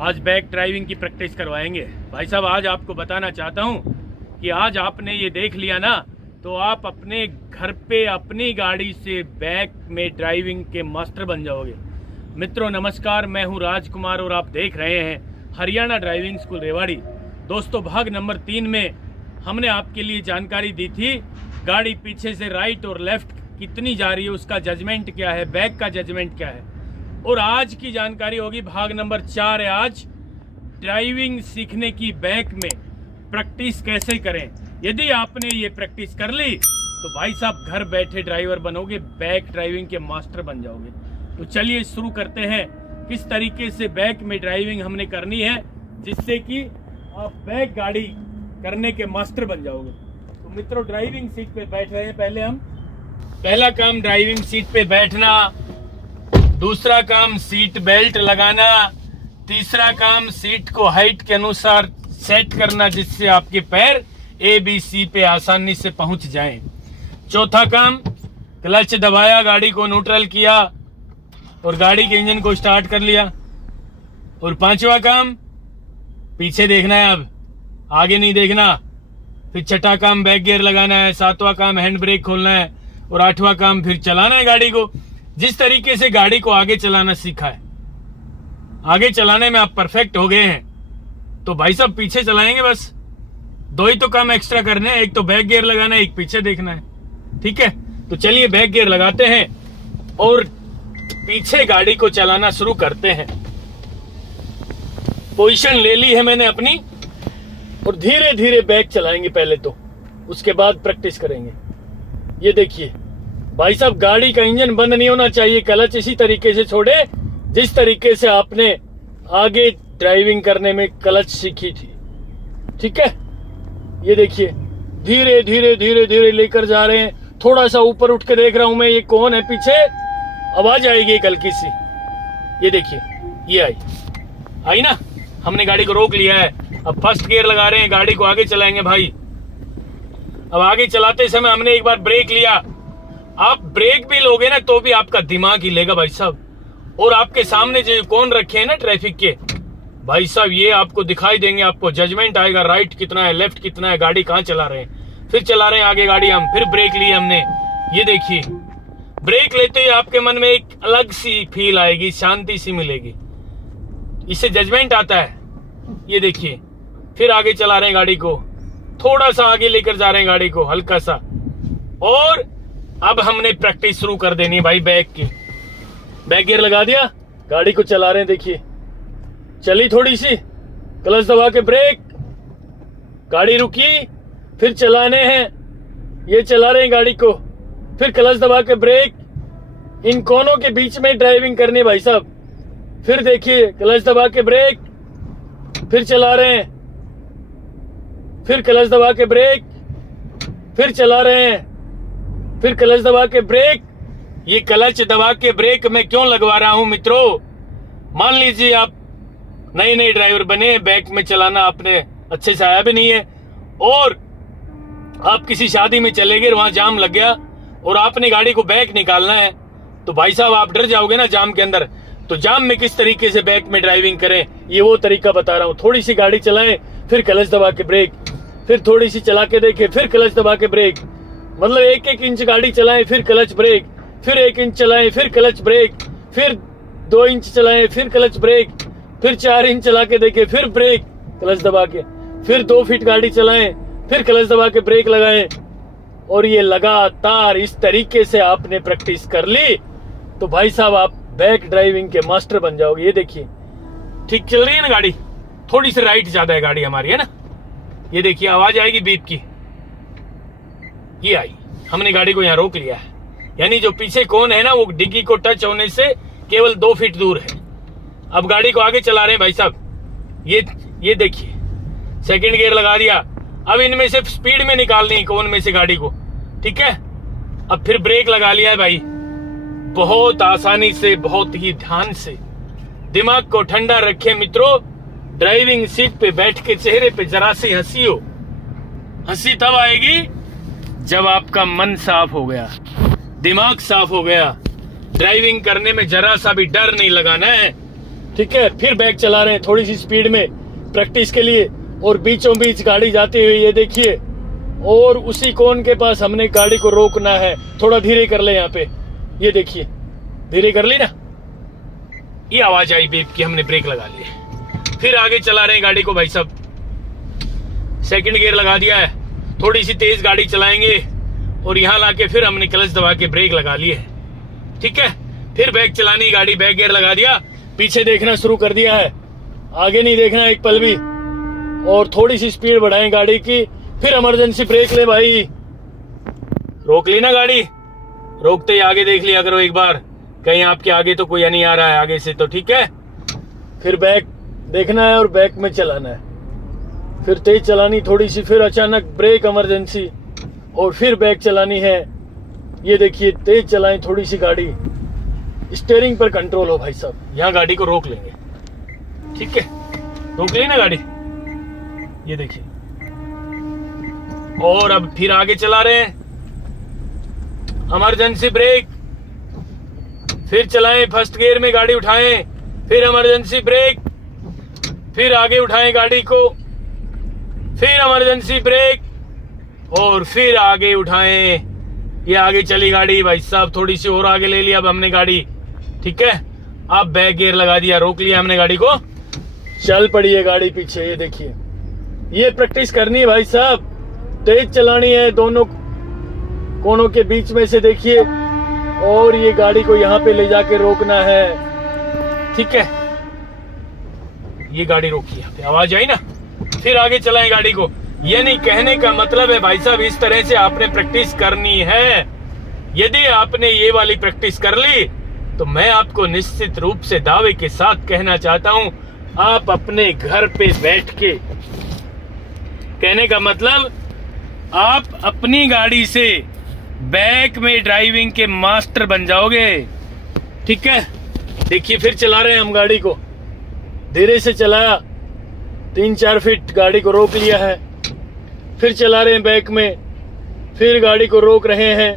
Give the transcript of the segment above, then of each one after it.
आज back driving की practice करवाएंगे। भाई साहब आज आपको बताना चाहता हूँ कि आज आपने ये देख लिया ना, तो आप अपने घर पे अपनी गाड़ी से बैक में ड्राइविंग के मास्टर बन जाओगे। मित्रों नमस्कार, मैं हूँ राजकुमार और आप देख रहे हैं हरियाणा ड्राइविंग स्कूल रेवाड़ी। दोस्तों भाग नंबर 3 में हमने आपके लिए जानकारी दी थी गाड़ी पीछे से राइट और लेफ्ट कितनी जा रही है, उसका जजमेंट क्या है, बैक का जजमेंट क्या है। और आज की जानकारी होगी भाग नंबर 4 है। आज ड्राइविंग सीखने की बैक में प्रैक्टिस कैसे करें। यदि आपने ये प्रैक्टिस कर ली तो भाई साहब घर बैठे ड्राइवर बनोगे, बैक ड्राइविंग के मास्टर बन जाओगे। तो चलिए शुरू करते हैं किस तरीके से बैक में ड्राइविंग हमने करनी है जिससे कि आप बैक गाड़ी करने के मास्टर बन जाओगे। तो मित्रों ड्राइविंग सीट पे बैठ रहे हैं। पहले हम पहला काम ड्राइविंग सीट पे बैठना, दूसरा काम सीट बेल्ट लगाना, तीसरा काम सीट को हाइट के अनुसार सेट करना जिससे आपके पैर ABC पे आसानी से पहुंच जाएं। चौथा काम क्लच दबाया, गाड़ी को न्यूट्रल किया और गाड़ी के इंजन को स्टार्ट कर लिया। और पांचवा काम पीछे देखना है, अब आगे नहीं देखना। फिर छठा काम बैक गियर लगाना है, सातवां काम हैंड ब्रेक खोलना है और आठवां काम फिर चलाना है गाड़ी को। जिस तरीके से गाड़ी को आगे चलाना सीखा है, आगे चलाने में आप परफेक्ट हो गए हैं, तो भाई साहब पीछे चलाएंगे। बस दो ही तो काम एक्स्ट्रा करने हैं, एक तो बैक गियर लगाना है, एक पीछे देखना है। ठीक है, तो चलिए बैक गियर लगाते हैं और पीछे गाड़ी को चलाना शुरू करते हैं। पोजीशन ले ली है मैंने अपनी और धीरे धीरे बैक चलाएंगे पहले तो, उसके बाद प्रैक्टिस करेंगे। ये देखिए भाई साहब गाड़ी का इंजन बंद नहीं होना चाहिए, क्लच इसी तरीके से छोड़े जिस तरीके से आपने आगे ड्राइविंग करने में क्लच सीखी थी। ठीक है, ये देखिए धीरे धीरे धीरे धीरे लेकर जा रहे हैं। थोड़ा सा ऊपर उठ के देख रहा हूं मैं, ये कौन है पीछे, आवाज आएगी एक हल्की सी। ये देखिए ये आई ना, हमने गाड़ी को रोक लिया है। अब फर्स्ट गियर लगा रहे हैं, गाड़ी को आगे चलाएंगे भाई। अब आगे चलाते समय हमने एक बार ब्रेक लिया। आप ब्रेक भी लोगे ना तो भी आपका दिमाग हिलेगा भाई साहब। और आपके सामने जो कौन रखे हैं ना ट्रैफिक के भाई साहब, ये आपको दिखाई देंगे, आपको जजमेंट आएगा राइट कितना है, लेफ्ट कितना है, गाड़ी कहाँ चला रहे हैं। फिर चला रहे हैं आगे गाड़ी हम, फिर ब्रेक ली हमने। ये देखिए ब्रेक लेते ही आपके मन में एक अलग सी फील आएगी, शांति सी मिलेगी, इससे जजमेंट आता है। ये देखिए फिर आगे चला रहे हैं गाड़ी को, थोड़ा सा आगे लेकर जा रहे हैं गाड़ी को हल्का सा। और अब हमने प्रैक्टिस शुरू कर देनी है भाई बैक की। बैक गियर लगा दिया, गाड़ी को चला रहे हैं। देखिए चली थोड़ी सी, क्लच दबा के ब्रेक, गाड़ी रुकी, फिर चलाने हैं। ये चला रहे हैं गाड़ी को, फिर क्लच दबा के ब्रेक। इन कोनों के बीच में ड्राइविंग करनी है भाई साहब। फिर देखिए क्लच दबा के ब्रेक, फिर चला रहे हैं, फिर क्लच दबा के ब्रेक, फिर चला रहे हैं, फिर क्लच दबा के ब्रेक। ये क्लच दबा के ब्रेक मैं क्यों लगवा रहा हूं मित्रों, मान लीजिए आप नए नए ड्राइवर बने, बैक में चलाना आपने अच्छे से आया भी नहीं है और आप किसी शादी में चले गए, वहां जाम लग गया और आपने गाड़ी को बैक निकालना है, तो भाई साहब आप डर जाओगे ना जाम के अंदर। तो जाम में किस तरीके से बैक में ड्राइविंग करें, ये वो तरीका बता रहा हूं। थोड़ी सी गाड़ी चलाएं, फिर क्लच दबा के ब्रेक, फिर थोड़ी सी चला के देखें, फिर क्लच दबा के ब्रेक। मतलब 1-1 इंच गाड़ी चलाएं, फिर क्लच ब्रेक, फिर 1 इंच चलाएं, फिर क्लच ब्रेक, फिर 2 इंच चलाएं, फिर क्लच ब्रेक, फिर 4 इंच चला के देखें, फिर ब्रेक क्लच दबा के, फिर 2 फीट गाड़ी चलाएं, फिर क्लच दबा के ब्रेक लगाएं। और ये लगातार इस तरीके से आपने प्रैक्टिस कर ली तो भाई साहब आप बैक ड्राइविंग के मास्टर बन जाओगे। ये देखिए ठीक चल रही है ना गाड़ी, थोड़ी सी राइट ज्यादा है गाड़ी हमारी, है ना। ये देखिए आवाज आएगी बीप की, ये आई। हमने गाड़ी को यहाँ रोक लिया है, यानी जो पीछे कौन है ना वो डिग्गी को टच होने से केवल 2 फीट दूर है। अब गाड़ी को आगे चला रहे हैं भाई साहब। ये देखिए सेकंड गियर लगा दिया। अब इनमें से स्पीड में निकालनी है कौन में से गाड़ी को। ठीक है, अब फिर ब्रेक लगा लिया है भाई, बहुत आसानी से, बहुत ही ध्यान से। दिमाग को ठंडा रखे मित्रों, ड्राइविंग सीट पे बैठ के चेहरे पे जरा सी हंसी हो। हंसी तब आएगी जब आपका मन साफ हो गया, दिमाग साफ हो गया, ड्राइविंग करने में जरा सा भी डर नहीं लगाना है। ठीक है। फिर बैक चला रहे हैं थोड़ी सी स्पीड में प्रैक्टिस के लिए, और बीचों बीच गाड़ी जाती हुई ये देखिए, और उसी कोन के पास हमने गाड़ी को रोकना है। थोड़ा धीरे कर ले यहाँ पे, ये देखिए धीरे कर ली ना, ये आवाज आई बेप की, हमने ब्रेक लगा लिए। फिर आगे चला रहे हैं गाड़ी को भाई साहब, सेकंड गियर लगा दिया है, थोड़ी सी तेज गाड़ी चलाएंगे और यहाँ लाके फिर हमने क्लच दबा के ब्रेक लगा लिए, ठीक है। फिर बैक चलानी गाड़ी, बैक गियर लगा दिया, पीछे देखना शुरू कर दिया है, आगे नहीं देखना एक पल भी, और थोड़ी सी स्पीड बढ़ाएं गाड़ी की। फिर इमरजेंसी ब्रेक ले भाई, रोक ली ना गाड़ी, रोकते ही आगे देख लिया करो एक बार, कहीं आपके आगे तो कोई नहीं आ रहा है आगे से, तो ठीक है। फिर बैक देखना है और बैक में चलाना है, फिर तेज चलानी थोड़ी सी, फिर अचानक ब्रेक इमरजेंसी, और फिर बैक चलानी है। ये देखिए तेज चलाएं थोड़ी सी गाड़ी, स्टीयरिंग पर कंट्रोल हो भाई साहब। यहाँ गाड़ी को रोक लेंगे, ठीक है, रोक ली ना गाड़ी, ये देखिए, और अब फिर आगे चला रहे हैं, इमरजेंसी ब्रेक, फिर चलाएं, फर्स्ट गियर में गाड़ी उठाएं, फिर इमरजेंसी ब्रेक, फिर आगे उठाएं गाड़ी को, फिर इमरजेंसी ब्रेक, और फिर आगे उठाएं। ये आगे चली गाड़ी भाई साहब, थोड़ी सी और आगे ले लिया अब हमने गाड़ी, ठीक है। अब बैक गियर लगा दिया, रोक लिया हमने गाड़ी को, चल पड़ी है गाड़ी पीछे। ये देखिए, ये प्रैक्टिस करनी है भाई साहब, तेज चलानी है दोनों कोनों के बीच में से, देखिए, और ये गाड़ी को यहाँ पे ले जाके रोकना है, ठीक है। ये गाड़ी रोकी, यहाँ पे आवाज आई ना, फिर आगे चलाएं गाड़ी को। यानी कहने का मतलब है भाई साहब, इस तरह से आपने प्रैक्टिस करनी है। यदि आपने ये वाली प्रैक्टिस कर ली तो मैं आपको निश्चित रूप से दावे के साथ कहना चाहता हूं, आप अपने घर पे बैठ के, कहने का मतलब आप अपनी गाड़ी से बैक में ड्राइविंग के मास्टर बन जाओगे, ठीक है। देखिए फिर चला रहे हैं हम गाड़ी को, धीरे से चलाया, 3-4 फीट गाड़ी को रोक लिया है, फिर चला रहे हैं बैक में, फिर गाड़ी को रोक रहे हैं,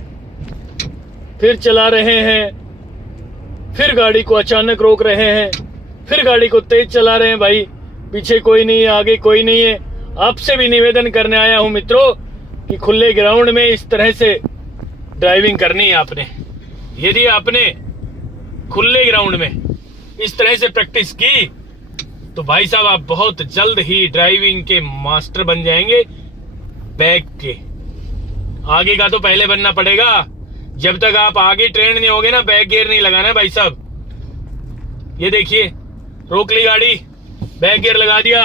फिर चला रहे हैं, फिर गाड़ी को अचानक रोक रहे हैं, फिर गाड़ी को तेज चला रहे हैं भाई, पीछे कोई नहीं है, आगे कोई नहीं है। आपसे भी निवेदन करने आया हूं मित्रों कि खुले ग्राउंड में इस तरह से ड्राइविंग करनी है आपने। यदि आपने खुले ग्राउंड में इस तरह से प्रैक्टिस की तो भाई साहब आप बहुत जल्द ही ड्राइविंग के मास्टर बन जाएंगे। बैक के आगे का तो पहले बनना पड़ेगा, जब तक आप आगे ट्रेन नहीं होगे ना, बैक गियर नहीं लगाना है भाई साहब। ये देखिए रोक ली गाड़ी, बैक गियर लगा दिया,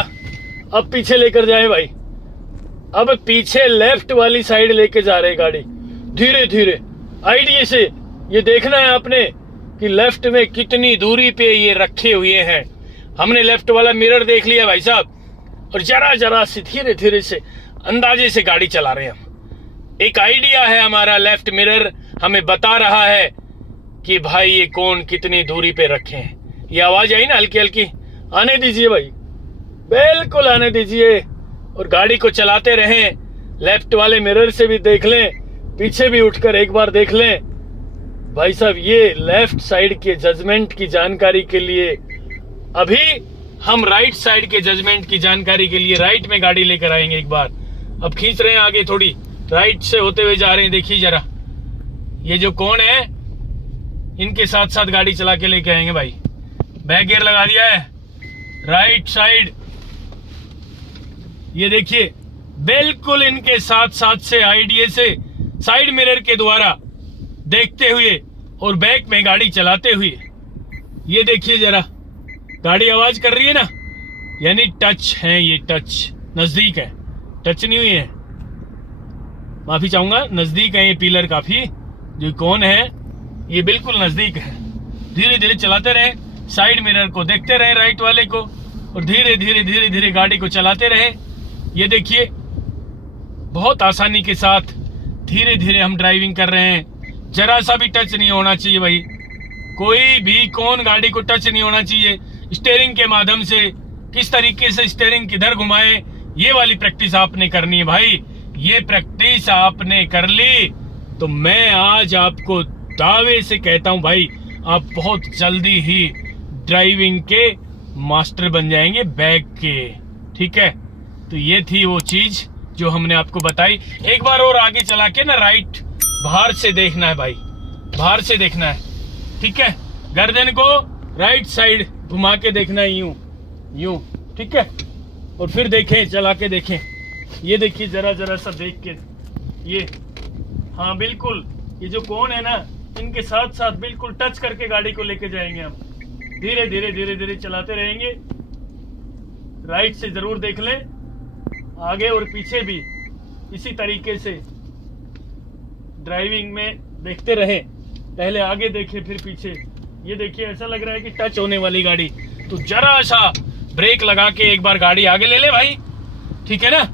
अब पीछे लेकर जाए भाई, अब पीछे लेफ्ट वाली साइड लेके जा रहे गाड़ी, धीरे धीरे आइडिया से। ये देखना है आपने कि लेफ्ट में कितनी दूरी पे ये रखे हुए हैं। हमने लेफ्ट वाला मिरर देख लिया भाई साहब, और जरा जरा से धीरे धीरे से अंदाजे से गाड़ी चला रहे हैं हम। एक आइडिया है हमारा, लेफ्ट मिरर हमें बता रहा है कि भाई ये कौन कितनी दूरी पे रखे हैं। ये आवाज आई ना हल्की हल्की, आने दीजिए भाई, बिल्कुल आने दीजिए, और गाड़ी को चलाते रहें। लेफ्ट वाले मिरर से भी देख लें, पीछे भी उठकर एक बार देख लें भाई साहब। ये लेफ्ट साइड के जजमेंट की जानकारी के लिए, अभी हम राइट साइड के जजमेंट की जानकारी के लिए राइट में गाड़ी लेकर आएंगे एक बार। अब खींच रहे हैं आगे, थोड़ी राइट से होते हुए जा रहे हैं, देखिए जरा, ये जो कौन है इनके साथ साथ गाड़ी चला के लेके आएंगे भाई। बैक गियर लगा दिया है, राइट साइड, ये देखिए बिल्कुल इनके साथ साथ से आईडीए से साइड मिरर के द्वारा देखते हुए और बैक में गाड़ी चलाते हुए, ये देखिए जरा, गाड़ी आवाज कर रही है ना, यानी टच है, ये टच नजदीक है, टच नहीं हुई है, माफी चाहूंगा, नजदीक है ये पिलर काफी, जो कौन है ये बिल्कुल नजदीक है। धीरे धीरे चलाते रहे, साइड मिरर को देखते रहे राइट वाले को, और धीरे धीरे धीरे धीरे गाड़ी को चलाते रहे। ये देखिए बहुत आसानी के साथ धीरे धीरे हम ड्राइविंग कर रहे हैं। जरा सा भी टच नहीं होना चाहिए भाई, कोई भी कौन गाड़ी को टच नहीं होना चाहिए। स्टीयरिंग के माध्यम से किस तरीके से स्टीयरिंग किधर घुमाए, ये वाली प्रैक्टिस आपने करनी है भाई। ये प्रैक्टिस आपने कर ली तो मैं आज आपको दावे से कहता हूं भाई, आप बहुत जल्दी ही ड्राइविंग के मास्टर बन जाएंगे बाइक के। ठीक है, तो ये थी वो चीज जो हमने आपको बताई। एक बार और आगे चला के ना राइट बाहर से देखना है भाई, बाहर से देखना है। ठीक है, गर्दन को राइट साइड घुमा के देखना है, यूं यूं। ठीक है, और फिर देखें, चला के देखें। ये देखिए जरा जरा सा देख के, ये हाँ बिल्कुल, ये जो कोन है ना, इनके साथ साथ बिल्कुल टच करके गाड़ी को लेके जाएंगे हम। धीरे धीरे धीरे धीरे चलाते रहेंगे। राइट से जरूर देख ले, आगे और पीछे भी इसी तरीके से ड्राइविंग में देखते रहे। पहले आगे देखे फिर पीछे। ये देखिए ऐसा लग रहा है कि टच होने वाली गाड़ी, तो जरा सा ब्रेक लगा के एक बार गाड़ी आगे ले ले भाई। ठीक है ना,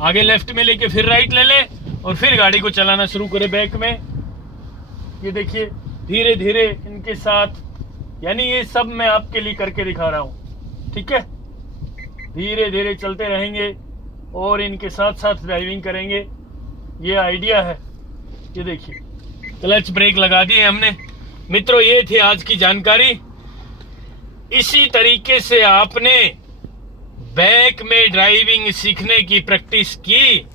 आगे लेफ्ट में लेके फिर राइट ले ले और फिर गाड़ी को चलाना शुरू करे बैक में। ये देखिए धीरे धीरे इनके साथ, यानी ये सब मैं आपके लिए करके दिखा रहा हूँ। ठीक है, धीरे धीरे चलते रहेंगे और इनके साथ साथ ड्राइविंग करेंगे, ये आइडिया है। ये देखिए क्लच ब्रेक लगा दिए हमने। मित्रों, ये थी आज की जानकारी। इसी तरीके से आपने बैक में ड्राइविंग सीखने की प्रैक्टिस की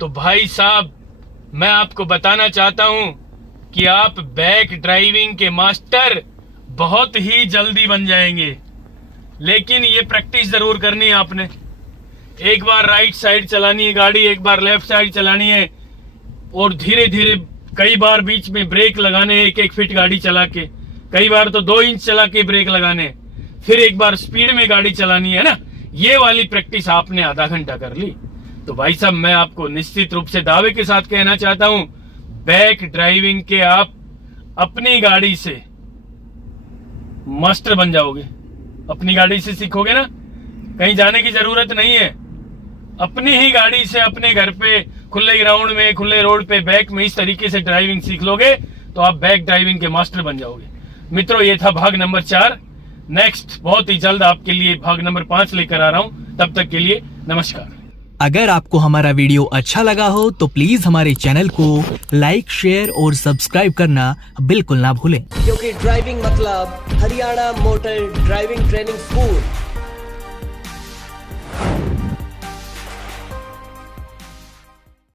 तो भाई साहब मैं आपको बताना चाहता हूं कि आप बैक ड्राइविंग के मास्टर बहुत ही जल्दी बन जाएंगे। लेकिन ये प्रैक्टिस जरूर करनी है आपने। एक बार राइट साइड चलानी है गाड़ी, एक बार लेफ्ट साइड चलानी है, और धीरे धीरे कई बार बीच में ब्रेक लगाने, एक एक फीट गाड़ी चला के, कई बार तो 2 इंच चला के ब्रेक लगाने, फिर एक बार स्पीड में गाड़ी चलानी है ना। ये वाली प्रैक्टिस आपने आधा घंटा कर ली तो भाई साहब मैं आपको निश्चित रूप से दावे के साथ कहना चाहता हूं, बैक ड्राइविंग के आप अपनी गाड़ी से मास्टर बन जाओगे। अपनी गाड़ी से सीखोगे ना, कहीं जाने की जरूरत नहीं है। अपनी ही गाड़ी से अपने घर पे खुले ग्राउंड में, खुले रोड पे बैक में इस तरीके से ड्राइविंग सीख लोगे तो आप बैक ड्राइविंग के मास्टर बन जाओगे। मित्रों, ये था भाग नंबर 4। नेक्स्ट बहुत ही जल्द आपके लिए भाग नंबर 5 लेकर आ रहा हूं। तब तक के लिए नमस्कार। अगर आपको हमारा वीडियो अच्छा लगा हो तो प्लीज हमारे चैनल को लाइक, शेयर और सब्सक्राइब करना बिल्कुल ना भूलें। क्योंकि ड्राइविंग मतलब Haryana motor driving training school.